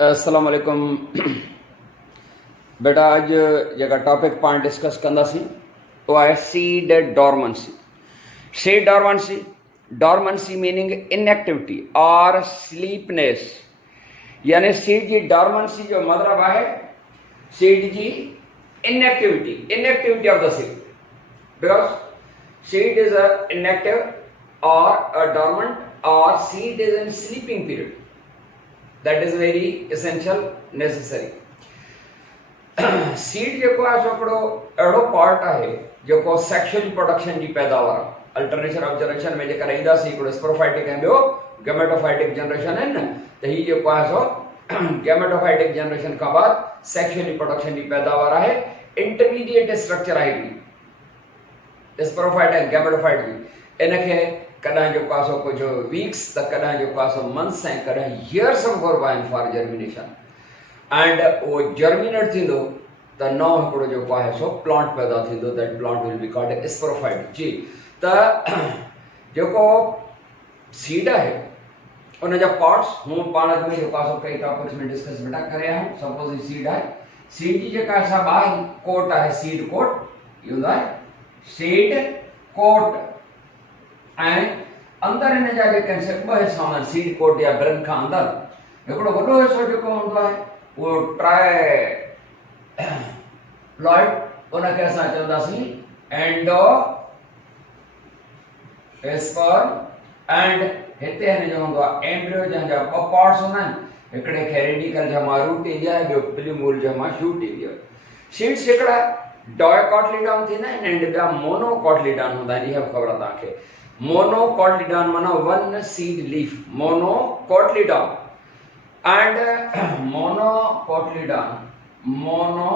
अस्सलाम वालेकुम। बेटा अज जेका टॉपिक पाण डिस्कस कंदासीं उहा आहे seed dormancy. Seed dormancy, dormancy meaning inactivity और स्लीपनेस, यानी सीड जी डॉर्मेंसी जो मतलब है सीड जी inactivity, inactivity of the seed, because seed is a inactive और अ डॉर्मेंट और seed is in sleeping period. That is very essential, necessary. Seed जो आहे हिकिड़ो अहिड़ो पार्ट आहे जेको सेक्शुअल प्रोडक्शन जी पैदावार आहे। अल्टरनेशन ऑफ जनरेशन में जेकर ईंदासीं हिकिड़ो स्पोरोफाइटिक ऐं ॿियो गैमेटोफाइटिक जनरेशन आहिनि न, त हीउ जेको आहे सो गैमेटोफाइटिक जनरेशन खां बाद सेक्शुअली प्रोडक्शन जी पैदावार आहे। इंटरमीडिएट स्ट्रक्चर आहे हिकिड़ी स्पोरोफाइट ऐं गैमेटोफाइट जी। इनखे कॾहिं जेको आहे सो कुझु वीक्स त कॾहिं जेको आहे सो मंथ्स ऐं कॾहिं ईयर्स घुरबा आहिनि फॉर जर्मिनेशन। एंड उहो जर्मिनेट थींदो त नओं हिकिड़ो जेको आहे सो प्लांट पैदा थींदो। That plant will be called sporophyte जी। त जेको सीड आहे उन जा पार्ट्स हूअं पाण में जेको आहे सो कई टॉपिक्स में डिस्कस बेटा करे आहियूं। सपोज ही सीड आहे, सीड जी जेका असां ॿाहिरि कोट आहे सीड कोट, इहो हूंदो आहे सीड कोट, ऐं अंदर हिन जा जेके ॿ हिसा हूंदा आहिनि सीड कोट या ब्रेन खां अंदरि हिकिड़ो वॾो हिसो जेको हूंदो आहे उहो ट्राई प्लॉइड, उनखे असां चवंदासीं एंडो स्पर्म, एंड हिते हिन जो हूंदो आहे एम्ब्रियो, जंहिंजा ॿ पार्ट्स हूंदा आहिनि, हिकिड़े खे रेडिकल जमा रूट ईंदी आहे, ॿियो प्लूमूल जमा शूट ईंदी आहे। सीड्स हिकिड़ा डायकॉटिलीडॉन थींदा आहिनि ऐं ॿिया मोनोकॉटिलीडॉन हूंदा आहिनि। इहा बि ख़बर आहे तव्हांखे। मोनोकॉटिलीडॉन माना one seed leaf, monocotyledon and monocotyledon, mono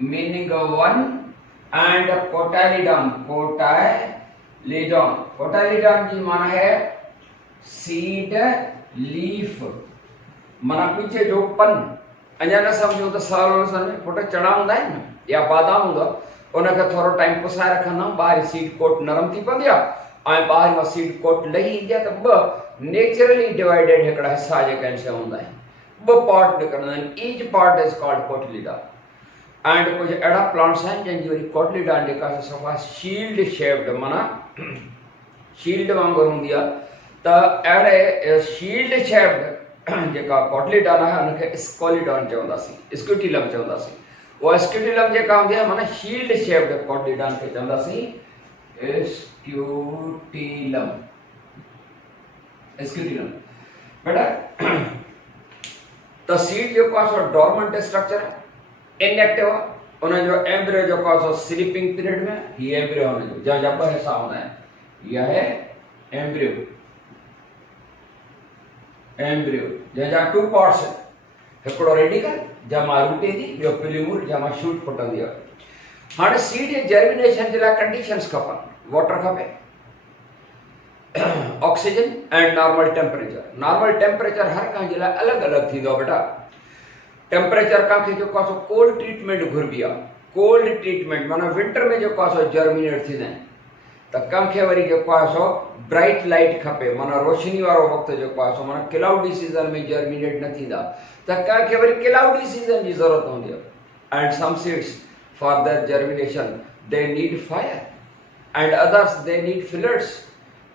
meaning one and cotyledon, cotyledon, cotyledon जी माना है सीड लीफ, माना पीछे जो पन। अञा न सम्झो त सारो पुट चणा हूंदा आहिनि न या बादाम हूंदो आहे, उनखे थोरो टाइम पुसाए रखंदा आहियूं, ॿाहिरि सीड कोट नरम थी पवंदी आहे ऐं ॿाहिरि मां सीड कोट लही ईंदी आहे, त ॿ नेचुरली डिवाइडेड हिकिड़ा हिसा जेके आहिनि से हूंदा आहिनि, ॿ पार्ट निकिरंदा आहिनि। Each part is called cotyledon. And कुझु अहिड़ा प्लांट्स आहिनि जंहिंजी वरी कोटिलीडॉन जेका सफ़ा शील्ड शेप्ड, माना शील्ड वांगुरु हूंदी आहे, त अहिड़े शील्ड शेप्ड जेका कोटिलीडॉन आहे उनखे स्कोलिडॉन चवंदासीं, स्क्यूटिलम चवंदासीं। उहा स्क्यूटिलम जेका हूंदी आहे माना शील्ड शेप्ड कोटिलीडॉन खे चवंदासीं स्क्यूटिलम, स्क्यूटिलम। बेटा त सीड जेको आहे सो डॉर्मेंट स्ट्रक्चर आहे, इनएक्टिव आहे, उनजो एम्ब्रियो जेको आहे सो स्लीपिंग पीरियड में, हीउ एम्ब्रियो हुनजो जंहिंजा ॿ हिसा हूंदा आहिनि। इहा आहे एम्ब्रियो, एम्ब्रियो जंहिंजा टू पार्ट्स आहिनि, हिकिड़ो रेडिकल जंहिंमां रूट ईंदी, ॿियो प्लूमूल जंहिंमां शूट फुटंदी आहे। हाणे सीड जर्मिनेशन जे लाइ कंडीशंस खपनि, वाटर खपे, oxygen and normal temperature. Normal temperature हर कंहिंजे लाइ अलॻि अलॻि थींदो आहे बेटा। टेम्परेचर कंहिंखे जेको आहे सो कोल्ड ट्रीटमेंट घुरिबी आहे, कोल्ड ट्रीटमेंट माना विंटर में जेको आहे सो जर्मिनेट थींदा आहिनि, त कंहिंखे वरी जेको आहे सो ब्राइट लाइट खपे, माना रोशनी वारो वक़्तु जेको आहे सो माना क्लाउडी सीज़न में जर्मिनेट न थींदा, त कंहिंखे वरी क्लाउडी सीज़न जी ज़रूरत हूंदी आहे। And some seeds for that germination they need fire and others they need fillers.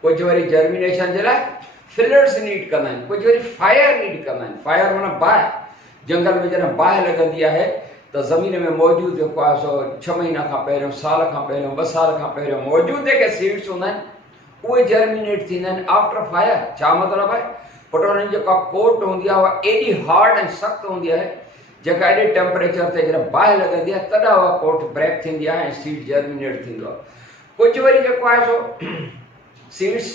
कुझु वरी जर्मिनेशन जे लाइ फिलर्स नीड कंदा आहिनि, कुझु वरी फायर नीड कंदा आहिनि। फायर माना बाहि, जंगल में जॾहिं बाहि लॻंदी आहे त ज़मीन में मौजूदु जेको आहे सो 6 महीना खां पहिरियों, साल खां पहिरियों, 2 साल खां पहिरियों मौजूदु जेके सीड्स हूंदा आहिनि उहे जर्मिनेट थींदा आहिनि आफ्टर फायर। छा मतिलबु आहे? पुट हुनजी जेका कोट हूंदी आहे उहा एॾी हार्ड ऐं सख़्तु हूंदी आहे, जेका एॾे टेम्परेचर ते जॾहिं बाहि लॻंदी आहे तॾहिं उहा कोट ब्रेक थींदी आहे ऐं सीड जर्मिनेट थींदो आहे। कुझु वरी जेको आहे सो सीड्स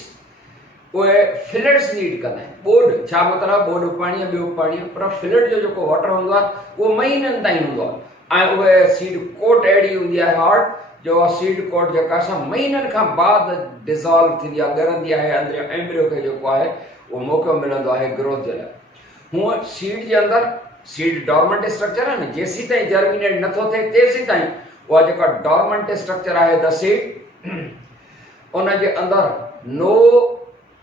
उहे फिलट्स नीड कंदा आहिनि, ॿोॾ। छा मतिलबु? ॿोॾ पाणी, ॿियो पाणी, पर फिलट जो जेको वाटर हूंदो आहे उहो महीननि ताईं हूंदो आहे ऐं उहे सीड कोट अहिड़ी हूंदी आहे हार्ड जो सीड कोट जेका असां महीननि खां बाद डिज़ॉल्व थींदी आहे, ॻरंदी आहे। अंदरि एम्ब्रियो खे जेको आहे उहो मौक़ो मिलंदो आहे ग्रोथ जे लाइ। हूअं सीड जे अंदरि सीड डॉर्मेंट स्ट्रक्चर आहे न, जेसीं ताईं जर्मिनेट नथो थिए तेसीं ताईं उहा जेका डॉर्मेंट स्ट्रक्चर आहे द सीड, उन जे अंदरि no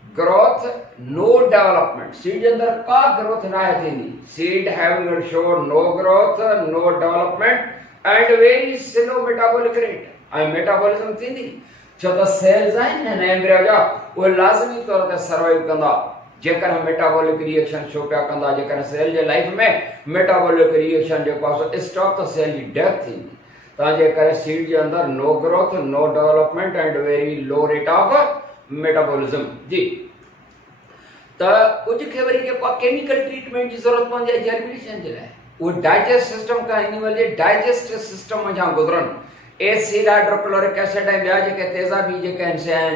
growth, no development. Seed अंदर का growth ना है थी. Seed having shown no growth, no development, and very slow metabolic rate. And metabolism थी. जो तो cells हैं ना embryo जा वो लाज़मी तौर पे survive करना. जेकर हम metabolic reaction शो पे करना जेकर cell जे life में metabolic reaction जो पासो stop तो cell की death थी. तो जेकर seed जे अंदर no growth, no development, and very low rate of metabolism जी. तो कुछ खबरी के को केमिकल ट्रीटमेंट की जरूरत पड़े जर्मिनेशन जे लाए वो डाइजेस्ट सिस्टम का एनिमल जे डाइजेस्टिव सिस्टम में जहां गुजरन एसिड हाइड्रोक्लोरिक एसिड है या जे तेजाबी जे कैंसन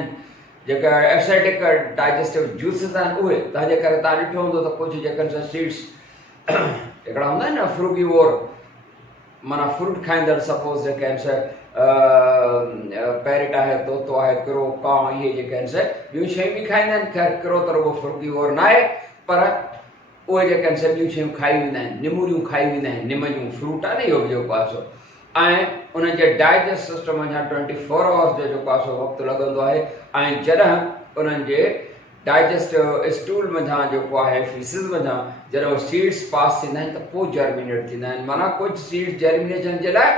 जे एसिडिक डाइजेस्टिव जूसेस आन उहे ता जे करे ता ॾिठो हूंदो त कुछ जे कैंसन सीड्स एकड़ा हूंदा न फ्रूगीवोर माना फ्रूट खाइंदड़ सपोज जे कैंसन पैरेट है तोतो है क्रो काउ ये जे कैंसन बियो शे भी खाइंदा न खैर क्रो तर वो फ्रूगीवोर ना है पर वो जे कैंसन बियो शे खाई विंदा आहिनि निमूरियूं खाई विंदा आहिनि निम जूं फ्रूट आहे न इहो जो पासो ऐं उन जे डाइजेस्ट सिस्टम में 24 आवर्स जो पासो वक्त लगंदो आहे ऐं जॾहिं उन्हनि जे डाइजेस्टिव स्टूल में जो है फीसिस में जब सीड्स पास थींदा आहिनि त पोइ जर्मिनेट थींदा आहिनि. माना कुछ सीड्स जर्मिनेशन जे लाइ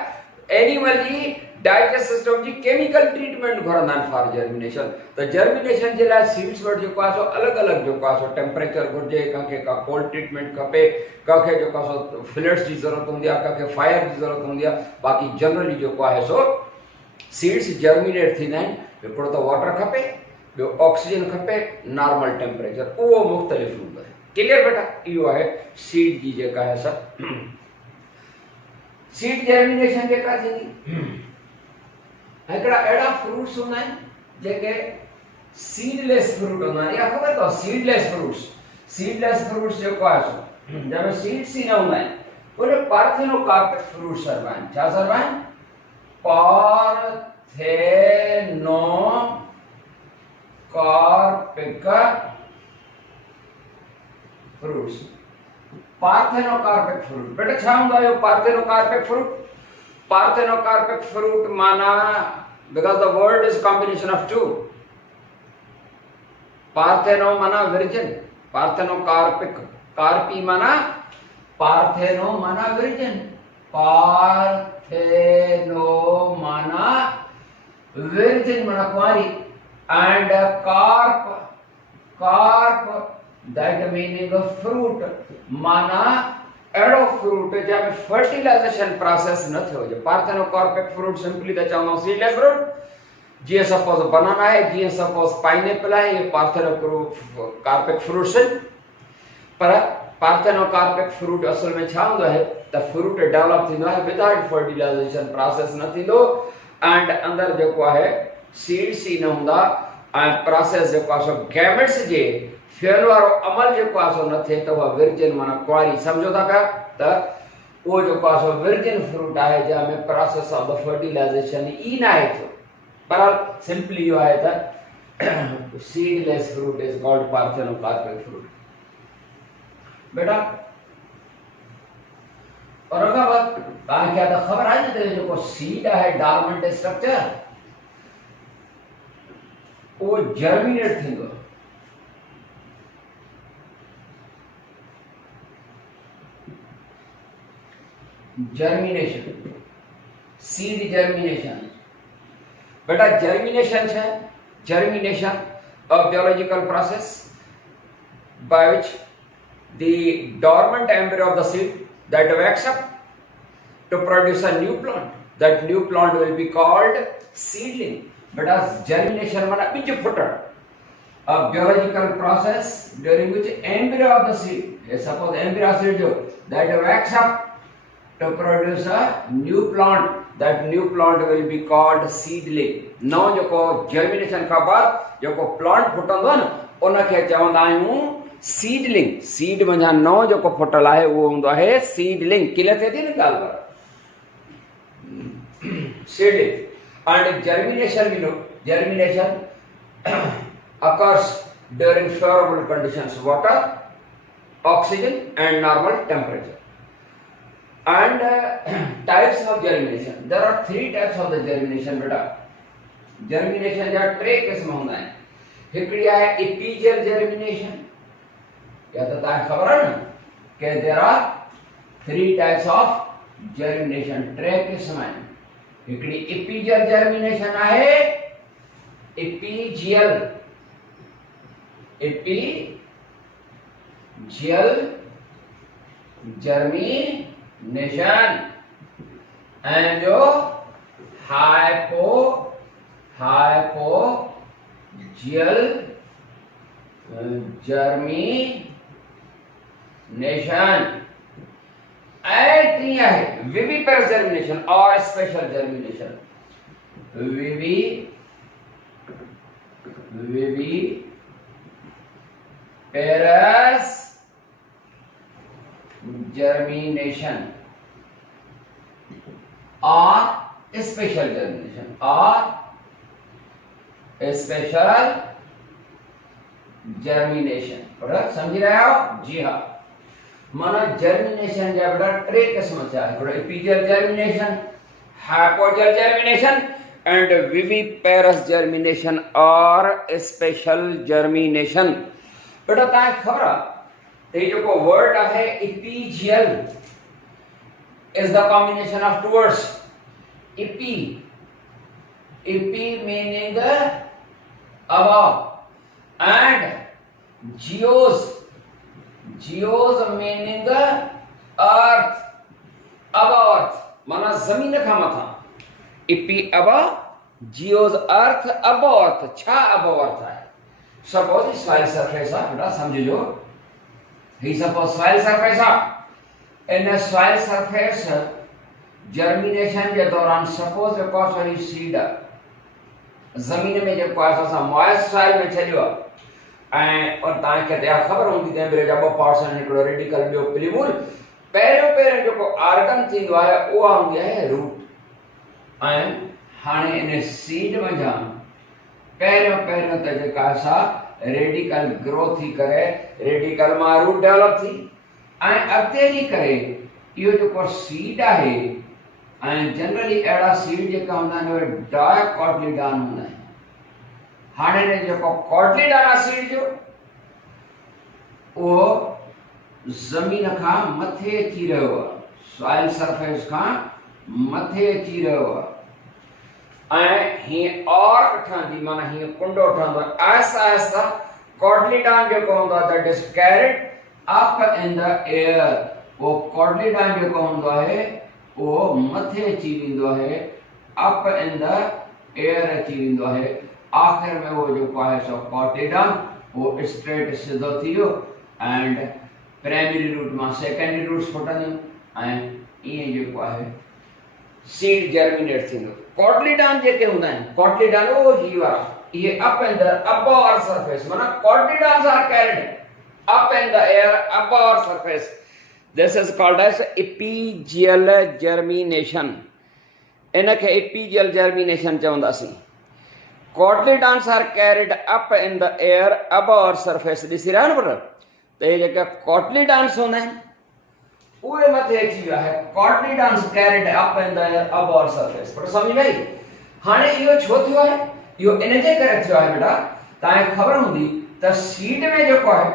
एनिमल जी डाइजेस्ट सिस्टम जी केमिकल ट्रीटमेंट घुरंदा आहिनि फॉर जर्मिनेशन. त जर्मिनेशन जे लाइ सीड्स वटि जेको आहे सो अलॻि अलॻि जेको आहे सो टेम्परेचर घुरिजे कंहिंखे का कोल्ड ट्रीटमेंट खपे कंहिंखे जेको आहे सो फ्लड्स जी ज़रूरत हूंदी आहे कंहिंखे फायर जी ज़रूरत हूंदी आहे. बाक़ी जनरली जेको आहे सो सीड्स जर्मिनेट थींदा आहिनि. हिकिड़ो त वाटर खपे जो ऑक्सीजन खपे नॉर्मल टेम्परेचर वो मुख्तलिफ हूंदो आहे. क्लियर बेटा इहो आहे सीड जी जेका है सभु सीड जर्मिनेशन जेका थींदी. हिकिड़ा अहिड़ा फ्रूट्स हूंदा आहिनि जेके सीडलेस फ्रूट हूंदा आहिनि या ख़बर अथव सीडलेस फ्रूट्स जेको आहे सो जंहिंमें सीड्स ई न हूंदा आहिनि उहे पार्थेनोकार्पिक फ्रूट सर्व आहिनि. छा सर्व आहिनि? Parthenocarpic fruits. पार्थेनोकार्पिक फ्रूट बेटा छा हूंदो आहे पार्थेनोकार्पिक फ्रूट? पार्थेनोकार्पिक फ्रूट माना because the word is combination of two. पार्थेनो माना virgin, पार्थेनोकार्पिक कार्पी माना पार्थेनो माना virgin, पार्थेनो माना virgin माना कुंवारी and carp that meaning of fruit माना एड़ो फ्रूट जब फर्टिलाइजेशन प्रोसेस न थियो जे पार्थेनोकार्पिक फ्रूट सिंपली त चवंदा सीडलेस फ्रूट जी सपोज बनाना है जी सपोज पाइनएप्पल है ये पार्थेनोकार्पिक फ्रूट्स पर पार्थेनोकार्पिक फ्रूट असल में छा होंदो है त फ्रूट डेवलप थींदो है विदाउट फर्टिलाइजेशन प्रोसेस न थींदो एंड अंदर जो है सीड्स ही न हुंदा एंड प्रोसेस जो सो गैमेट्स जे फेल वारो अमल जो सो न थे तो वह विर्जिन माना कुआरी समझो था का त वो जो सो विर्जिन फ्रूट है जहाँ प्रोसेस ऑफ द फर्टिलाइजेशन ई ना है तो पर सिंपली जो है त seedless fruit is called parthenocarpic fruit. बेटा और अगर बात कहां क्या तो खबर है ना जो सीड है डॉर्मेंट स्ट्रक्चर वो जर्मिनेट थींदो. जर्मिनेशन सीड जर्मिनेशन बेटा जर्मिनेशन है germination a biological process by which the dormant embryo of the seed that wakes up to produce a new plant. That new plant will be called seedling. बेटा germination माना बीज फुटण. A biological process during which embryo of the seed, suppose embryo seed जो that wakes up to produce a new plant. That new plant will be called seedling. Now जो germination का बाद जो plant फुटंदो न उनखे चवंदा आहियूं सीडलिंग. सीड में नओ जो फुटल है वो हूंदो आहे सीडलिंग. क्लियर थिए थी न ॻाल्हि पर सीडलिंग एंड जर्मिनेशन भी no germination occurs during favorable conditions water oxygen and normal temperature. And types of germination, there are 3 types of the germination बेटा. germination जा 3 किस्म होंदा है. हिकिड़ी आहे एपीजियल जर्मिनेशन, या त तव्हांखे ख़बर आहे न कि there are 3 types of germination, 3 क़िस्म आहिनि। हिकिड़ी एपीजियल जर्मिनेशन आहे, एपीजियल जर्मिनेशन एंड जो हाइपोजियल जर्मिनेशन। ऐं टी आहे विविपेरस जर्मिनेशन और स्पेशल जर्मिनेशन। विविपेरस जर्मिनेशन और स्पेशल जर्मिनेशन बेटा समझ रहे हो? जी हाँ, माना जर्मिनेशन जा बेटा 3 किस्म थिया, हिकिड़ो epigeal germination, hypogeal germination and viviparous germination और स्पेशल जर्मिनेशन। बेटा तव्हांखे ख़बर आहे त ही जेको वर्ड आहे epigeal is the combination of 2 words, epi meaning above and geos meaning earth, above earth माना जमीन खां मथां, epi above, geos earth, above earth। छा above earth आहे? सपोज soil surface आहे बेटा, समझो ही सपोज soil surface आहे। इन सॉइल सरफेस जर्मिनेशन के दौरान सपोज जेको सही सीड जमीन में जेको असां मॉइस्ट सॉइल में छॾियो ऐं और तव्हांखे त ख़बर हूंदी त ॿियो जा 2 पार्ट्स आहिनि, हिकिड़ो रेडिकल ॿियो प्रिमूल। पहिरियों जेको आर्गन थींदो आहे उहा हूंदी आहे रूट। ऐं हाणे इन सीड मंझां पहिरियों त जेका असां रेडिकल ग्रो थी करे रेडिकल मां रूट डेवलप थी ऐं अॻिते हली करे इहो जेको सीड आहे, ऐं जनरली अहिड़ा सीड जेका हूंदा आहिनि उहे डायकोटिलीडॉन हूंदा आहिनि। हाणे जेको कोटिलीडॉन आहे सीड जो, उहो ज़मीन खां मथे अची रहियो आहे, सॉइल सरफेस खां मथे अची रहियो आहे ऐं हीअं ऑर्क ठहंदी, माना हीअं कुंडो ठहंदो आहे। आहिस्ता कोटिलीडॉन जेको हूंदो आहे that is carried up in the air। वो कोटिलीडॉन जेको हूंदो आहे उहो मथे अची वेंदो आहे, up in the air अची वेंदो आहे। आख़िर में वो जेको आहे सो कोटिलीडॉन वो स्ट्रेट सिधो थी वियो एंड प्राइमरी रूट मां सेकेंडरी रूट्स फुटंदियूं ऐं ईअं जेको आहे सीड जर्मिनेट थींदो। कोटिलीडॉन जेके हूंदा आहिनि, कोटिलीडॉन वो ही वारा, ये up in the above surface, माना cotyledons are carried up in the air above surface। This is called as epigial germination। इनखे epigial germination चवंदासीं। Cotyledons are carried up in the air above surface। ॾिसी रहिया न put, त हे जेके cotyledons हूंदा आहिनि उहे मथे अची विया आहे। Cotyledons carried up in the air above surface। पर सम्झ में आई? हाणे इहो छो थियो आहे? इहो इनजे करे थियो आहे बेटा, तव्हांखे ख़बर हूंदी त सीड में जेको आहे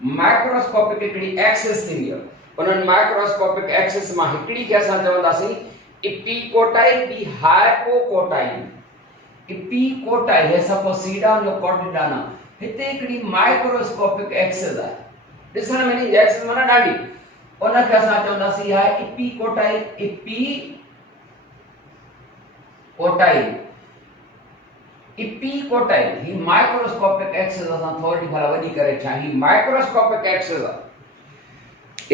माइक्रोस्कोपिक हिकिड़ी एक्सिस थींदी आहे। उन्हनि माइक्रोस्कोपिक एक्सिस मां हिकिड़ी खे असां चवंदासीं इपीकोटाइल, ॿी हाइपोकोटाइल। इपीकोटाइल हे सपोज सीड आहे जो कोटिलीडॉन आहे, हिते हिकिड़ी माइक्रोस्कोपिक एक्सिस आहे, ॾिसण में नी एक्सिस माना ॾाढी, उनखे असां चवंदासीं आहे इपीकोटाइल। इपीकोटाइल ही माइक्रोस्कोपिक एक्सिस असां थोड़ी भला वॾी करे छा ही माइक्रोस्कोपिक एक्सिस आहे।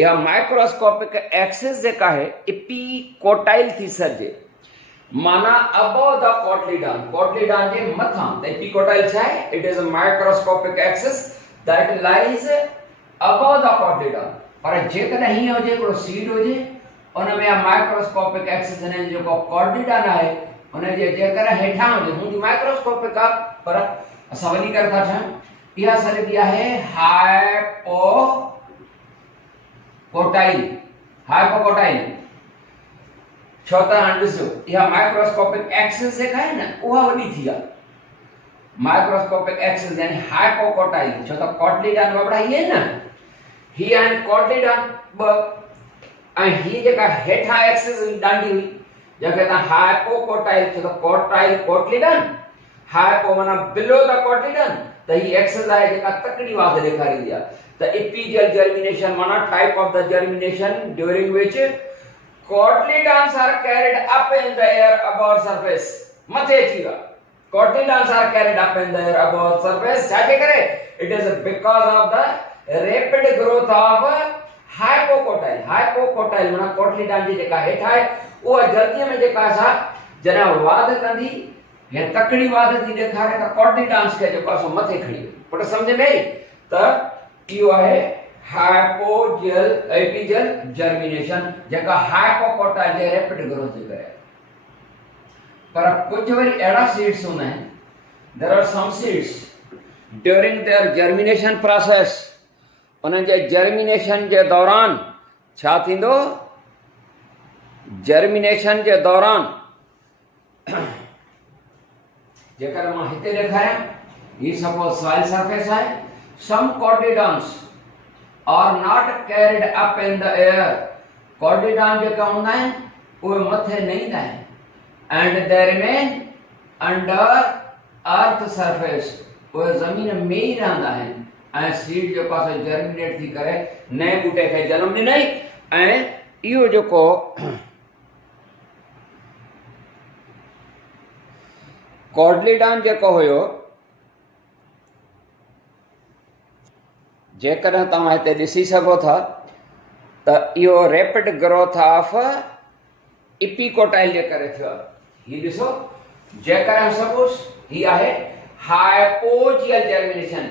या माइक्रोस्कोपिक एक्सिस जेका है इपीकोटाइल थी सके, माना अबव द कोटिलीडॉन, कोटिलीडॉन जे मथां। त इपीकोटाइल छा है? It is a microscopic axis that lies above the cotyledon. पर जेकॾहिं हीअं हुजे हिकिड़ो सीड हुजे उन में माइक्रोस्कोपिक एक्सिस हिन जेको कोटिलीडॉन आहे उनजे जेकर हेठां हुजे हूंदी माइक्रोस्कोपिक आहे, पर असां वॾी करे था ठाहियूं। इहा सॼी आहे हाइपोकोटाइल। हाइपोकोटाइल छो त हाणे ॾिसो इहा माइक्रोस्कोपिक एक्सिस जेका आहे न उहा वॾी थी आहे, माइक्रोस्कोपिक एक्सिस यानी हाइपोकोटाइल छो तो कोटलीडन बाबड़ा ये ना ही एंड कोटलीडन ब ऐं ही जेका हेठा एक्सिस डांडी हुई जंहिंखे तव्हां हाइपोकोटाइल छो तो कोटाइल कोटलीडन हाइपो माना बिलो द कोटलीडन त ही एक्सिस आहे जेका तकड़ी वाध ॾेखारींदी आहे त एपिजियल जर्मिनेशन माना type of the germination during which cotyledons are carried up in the air above surface मथे अची विया cotyledons are carried up in the air above surface छाजे करे it is because of the rapid growth of hypocotyl माना cotyledon जी जेका हेठा आहे उहा जल्दी में जेका असां जॾहिं वाध कंदी या तकड़ी वाध थी ॾेखारे त कोटलीडन्स खे जेको असां मथे खणी पुट सम्झ में आई त इहो आहे हाइपोजियल एपिजियल जर्मिनेशन जेका हाइपोकोटाइल जे रैपिड ग्रोथ जे करे पर कुछ वरी एड़ा सीड्स हूंदा आहिनि there are some seeds during their germination process उन जे जर्मिनेशन जे दौरान छा थींदो जर्मिनेशन जे दौरान जेकर मां हिते ॾेखारियां ही सपोज सॉइल सरफेस आहे some cotyledons are not carried up in the air cotyledon जेका हूंदा आहिनि उहे मथे न ईंदा आहिनि and they remain under earth surface उहे ज़मीन में ई रहंदा आहिनि ऐं सीड जेको आहे जर्मिनेट थी करे नए बूटे खे जनम ॾिनई ऐं इहो जेको कोटलीडन जेको हुयो जेकॾहिं तव्हां हिते ॾिसी सघो था त इहो रैपिड ग्रोथ ऑफ इपीकोटाइल जे करे थियो ही ॾिसो जेकॾहिं सपोज ही आहे हाइपोजियल जर्मिनेशन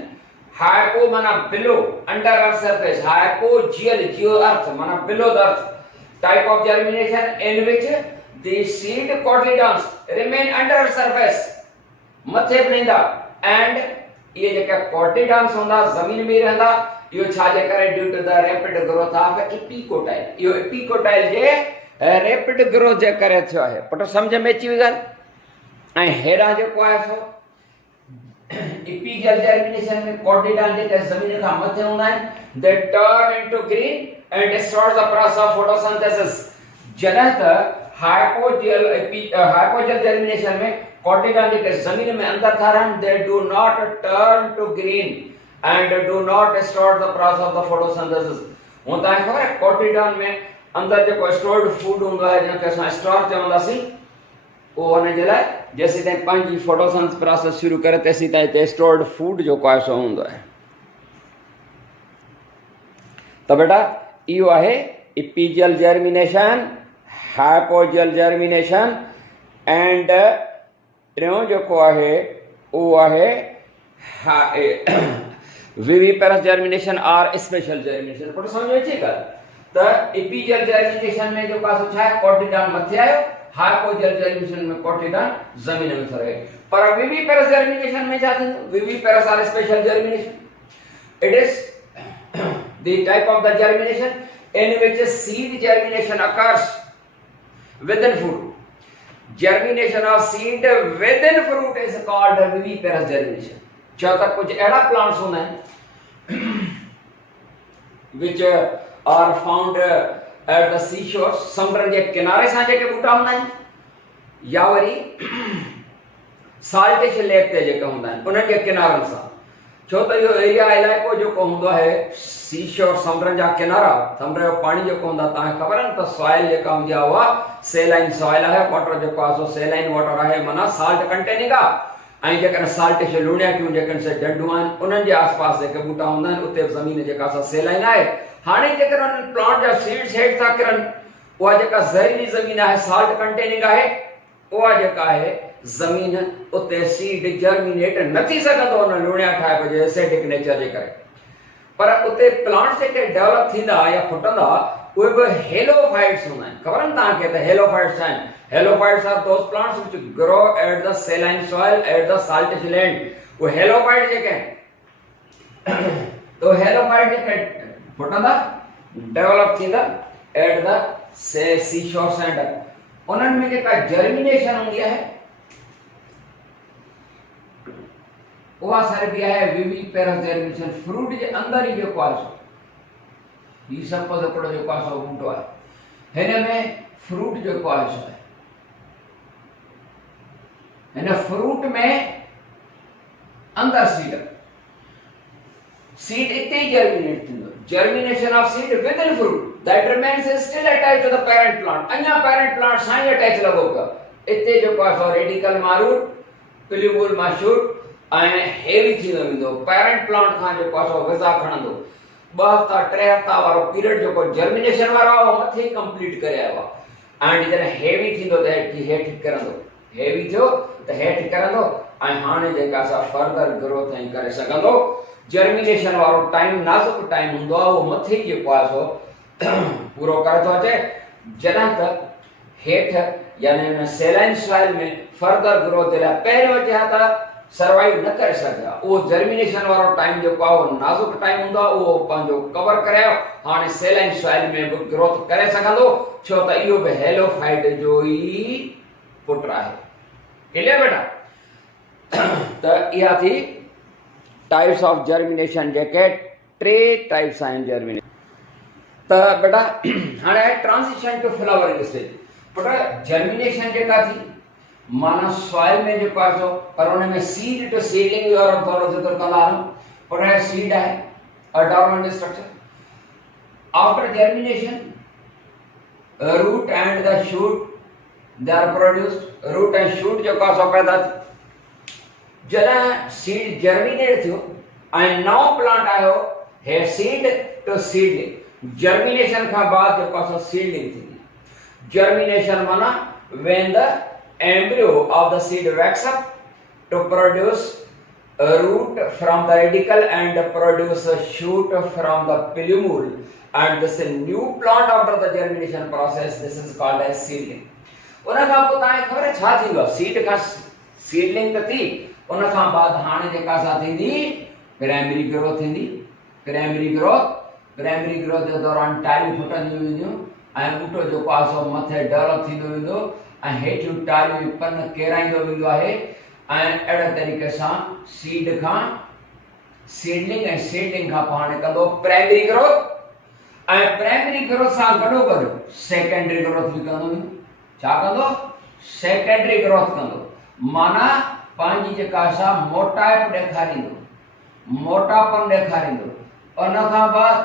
हाइपो माना below under earth surface hypogeal geo earth माना below the earth type of germination in which the seed cotyledons remain under surface मथे बनेंदा एंड ये जेका कोटलीडन्स होंदा जमीन में रहंदा इहो छा जे करे due to the rapid growth of epicotyl इहो एपिकोटाइल जे रैपिड ग्रोथ जे करे थियो आहे पुट समझ में अची वई ॻाल्हि ऐं हेॾां जेको आहे सो एपिजियल जर्मिनेशन में कोटलीडन जेके जमीन खां मथे हूंदा आहिनि they turn into green and destroys the process of photosynthesis जॾहिं त हाइपोजियल जर्मिनेशन में कोटलीडन जेके जमीन में अंदर था रहनि they do not turn to green and do not destroy the process of the photosynthesis हूं तव्हांखे ख़बर आहे कोटलीडन में अंदर जेको स्टोर्ड फूड हूंदो आहे जंहिंखे असां स्टोर चवंदासीं उहो हुन जे लाइ जेसीं ताईं पंहिंजी फोटोसिंथेसिस प्रोसेस शुरू करे तेसीं ताईं हिते स्टोर्ड फूड जेको आहे सो हूंदो आहे त बेटा इहो आहे एपिजियल जर्मिनेशन हाइपोजियल जर्मिनेशन एंड टियों जेको आहे उहो आहे विविपेरस जर्मिनेशन और स्पेशल जर्मिनेशन पर समझ में अचे त एपिजियल जर्मिनेशन में जेको आहे छा आहे कोटलीडन मथे आयो हाइपोजियल जर्मिनेशन में कोटलीडन जमीन में थो रहे पर विविपेरस जर्मिनेशन में छा थींदो विविपेरस और special germination it is the type of the germination in which seed germination occurs within fruit. Germination of seed within fruit is called viviparous germination. चौथा कुछ ऐसा plants होना है which are found at the seashores. समुद्र के किनारे सांचे के बूटा होना है या वरी साल्टिश लेक ते जेके होंदा आहिनि उन्हनि जे किनारनि सां छो त इहो एरिया इलाइक़ो जेको हूंदो आहे सी शोर समुंड जा किनारा समुंड जो पाणी जेको हूंदो आहे तव्हांखे ख़बर आहे न त सॉइल जेका हूंदी आहे उहा सेलाइन सॉइल आहे वाटर जेको आहे सो सेलाइन वाटर आहे माना साल्ट कंटेनिंग आहे ऐं जेकॾहिं साल्टिश लूणियाटियूं जेकॾहिं से डंडूं आहिनि उन्हनि जे आसपास जेके बूटा हूंदा आहिनि उते ज़मीन जेका सा सेलाइन आहे हाणे जेकर उन्हनि प्लांट जा सीड्स हेठि था किरनि उहा जेका ज़हरीली ज़मीन आहे साल्ट कंटेनिंग आहे उहा जेका आहे ज़मीन उते सीड जर्मिनेट न थी सघंदो उन लूणिया ठाहिब जे एसिडिक नेचर जे करे पर उते प्लांट्स जेके डेवलप थींदा या फुटंदा उहे बि हेलोफाइट्स हूंदा आहिनि ख़बर आहे तव्हांखे त हेलोफाइट्स आहिनि halophytes are those plants which grow at the saline soil at the saltish land उहे हेलोफाइट जेके आहिनि तो हेलोफाइट जेके फुटंदा डेवलप थींदा at the sea shores and उन्हनि में जेका जर्मिनेशन हूंदी आहे उहा सर्बी आहे विविपेरस जर्मिनेशन फ्रूट जे अंदर ही जेको आहे सो ही सपोज हिकिड़ो जेको आहे सो बूटो आहे हिन में फ्रूट जेको आहे सो आहे हिन फ्रूट में अंदर सीड इते ही जर्मिनेट थींदो germination of seed within fruit that remains is still attached to the parent plant अञा parent plant सां ही अटैच लॻो पियो इते जेको आहे सो रेडिकल मां रूट पिल्यूबुल मां शूट ऐं हेवी थींदो वेंदो पेरेंट प्लांट खां जेको आहे सो ग़िज़ा खणंदो 2 हफ़्ता 3 हफ़्ता वारो पीरियड जेको जर्मिनेशन वारो आहे उहो मथे कंप्लीट करे आयो आहे एंड जॾहिं हेवी थींदो त हेठि करंदो हेवी थियो त हेठि करंदो ऐं हाणे जेका असां फर्दर ग्रोथ ऐं करे सघंदो जर्मिनेशन वारो टाइम नाज़ुक टाइम हूंदो आहे उहो मथे जेको आहे सो पूरो करे थो अचे जॾहिं त हेठि यानी हिन सेलाइन सॉइल में फर्दर ग्रोथ जे लाइ पहिरियों अचे हा त सर्वाइव न करे सघिया उहो जर्मिनेशन वारो टाइम जेको आहे उहो नाज़ुक टाइम हूंदो आहे उहो पंहिंजो कवर करे आयो हाणे सेलाइन सॉइल में बि ग्रोथ करे सघंदो छो त इहो बि हेलोफाइट जो ई पुट आहे क्लियर बेटा त इहा थी टाइप्स ऑफ जर्मिनेशन जेके 3 टाइप्स आहिनि जर्मिनेशन त बेटा हाणे ट्रांजिशन टू फ्लावरिंग स्टेज पुट जर्मिनेशन जेका थी माना सॉइल में जेको आहे सो पर उन में सीड टू सीडलिंग जो थोरो ज़िक्र कंदा आहियूं पुट सीड आहे a dormant structure after germination root and the shoot they are produced root and shoot जेको आहे सो पैदा थी जॾहिं सीड जर्मिनेट थियो ऐं नओं प्लांट आयो हे सीड टू सीडलिंग जर्मिनेशन खां बाद जेको आहे सो सीडलिंग थींदी जर्मिनेशन माना when the embryo of the seed wakes up to produce a root from the radicle and produce a shoot from the pilumule and this is new plant after the germination process this is called as seedling उन खां पोइ तव्हांखे ख़बर छा थींदो आहे seed खां seedling त थी उन खां बाद हाणे जेका सा थींदी प्राइमरी ग्रोथ थींदी प्राइमरी ग्रोथ जे दौरान टारियूं फुटंदियूं वेंदियूं ऐं बूटो जेको आहे सो मथे डेवलप थींदो वेंदो ऐं हेठियूं टारियूं पन केराईंदो वेंदो आहे ऐं अहिड़े तरीक़े सां सीड खां सीडलिंग ऐं सीडलिंग खां पोइ हाणे कंदो प्राइमरी ग्रोथ ऐं प्राइमरी ग्रोथ सां गॾोगॾु सेकेंडरी ग्रोथ बि कंदो छा कंदो सेकेंडरी ग्रोथ कंदो माना पंहिंजी जेका सा मोटाइप ॾेखारींदो मोटापन ॾेखारींदो उन खां बाद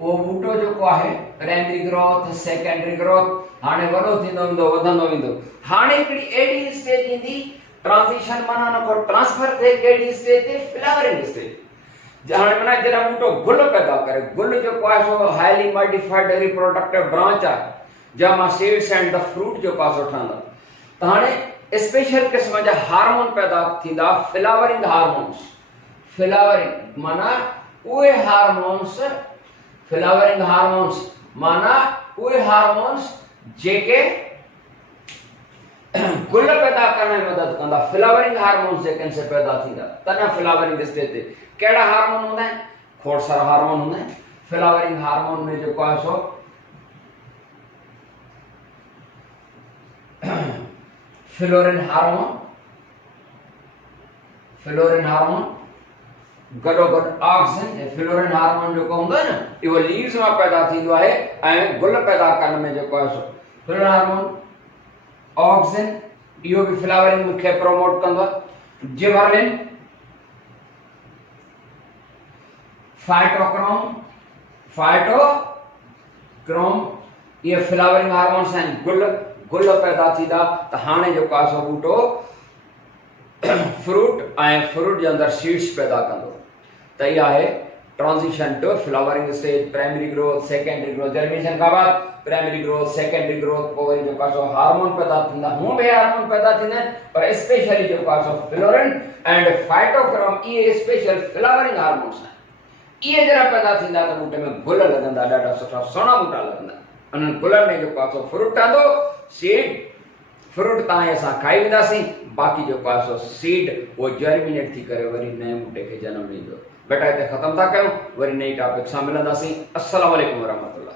उहो बूटो जेको आहे प्राइमरी ग्रोथ सेकेंडरी ग्रोथ हाणे वॾो थींदो वेंदो वधंदो वेंदो हाणे हिकिड़ी अहिड़ी स्टेज ईंदी ट्रांजिशन माना हुन खां ट्रांसफर थिए कहिड़ी स्टेज ते फ्लावरिंग स्टेज हाणे माना जॾहिं बूटो गुल पैदा करे गुल जेको आहे सो हाईली मॉडिफाइड रिप्रोडक्टिव ब्रांच आहे जंहिंमां सीड्स एंड द फ्रूट जेको आहे सो ठहंदा त हाणे स्पेशल क़िस्म जा हार्मोन पैदा थींदा फ्लावरिंग हार्मोन्स फ्लावरिंग माना उहे हार्मोन्स फ्लावरिंग हार्मोन्स माना उहे हार्मोन्स जेके गुल पैदा करण में मदद कंदा फ्लावरिंग हार्मोन्स जेके से पैदा थींदा तॾहिं फ्लावरिंग स्टेज ते कहिड़ा हार्मोन हूंदा आहिनि खोड़ सारा हार्मोन हूंदा आहिनि फ्लावरिंग हार्मोन में जेको आहे सो फ्लोरिन हार्मोन गॾोगॾु ऑक्सिन फ्लोरिन हार्मोन जेको हूंदो आहे न इहो लीव्स मां पैदा थींदो आहे ऐं गुल पैदा करण में जेको आहे सो फ्लोरिन हार्मोन ऑक्सिन इहो बि फ्लावरिंग खे प्रोमोट कंदो आहे जिबरलिन फाइटोक्रोम ये फ्लावरिंग हार्मोन्स आहिनि गुल पैदा थींदा त हाणे जेको आहे सो बूटो फ्रूट ऐं फ्रूट जे अंदरि सीड्स पैदा कंदो त इहा आहे transition to flowering stage primary growth secondary growth germination खां बाद प्राइमरी ग्रोथ सेकेंडरी ग्रोथ पोइ वरी जेको आहे सो हार्मोन पैदा थींदा हूअं बि हार्मोन पैदा थींदा आहिनि पर स्पेशली जेको आहे सो फ्लोरिन एंड फाइटोक्रोम इहे स्पेशल फ्लावरिंग हार्मोन्स आहिनि इहे जॾहिं पैदा थींदा त बूटे में गुल लॻंदा ॾाढा सुठा सुहिणा बूटा लॻंदा उन्हनि गुलनि में जेको आहे सो फ्रूट ठहंदो सीड फ्रूट तव्हां असां खाई वेंदासीं बाक़ी जेको आहे सो सीड उहो जर्मिनेट थी करे वरी नए बूटे खे जनम ॾींदो बेटा हिते ख़तमु था कयूं वरी नई टॉपिक सां मिलंदासीं अस्सलाम वालेकुम वरहमतुल्लाह।